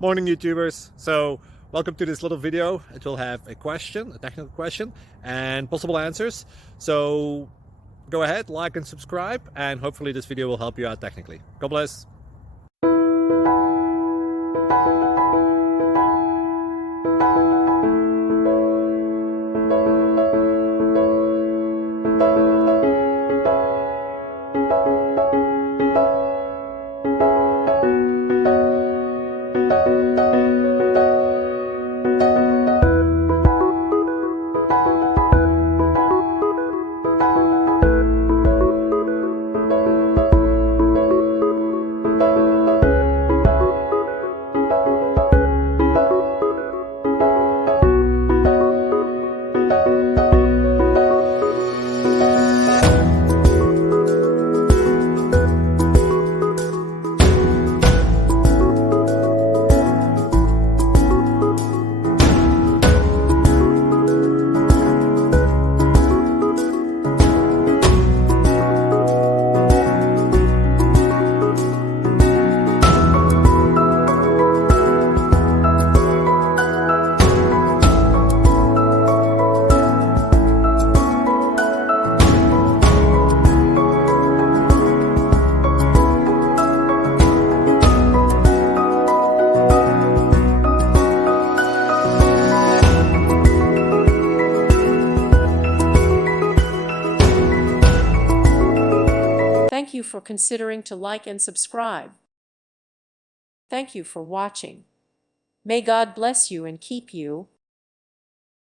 Morning YouTubers. So welcome to this little video. It will have a question, a technical question, and possible answers. So go ahead, like and subscribe, and hopefully this video will help you out technically. God bless. Thank you for considering to like and subscribe. Thank you for watching. May God bless you and keep you.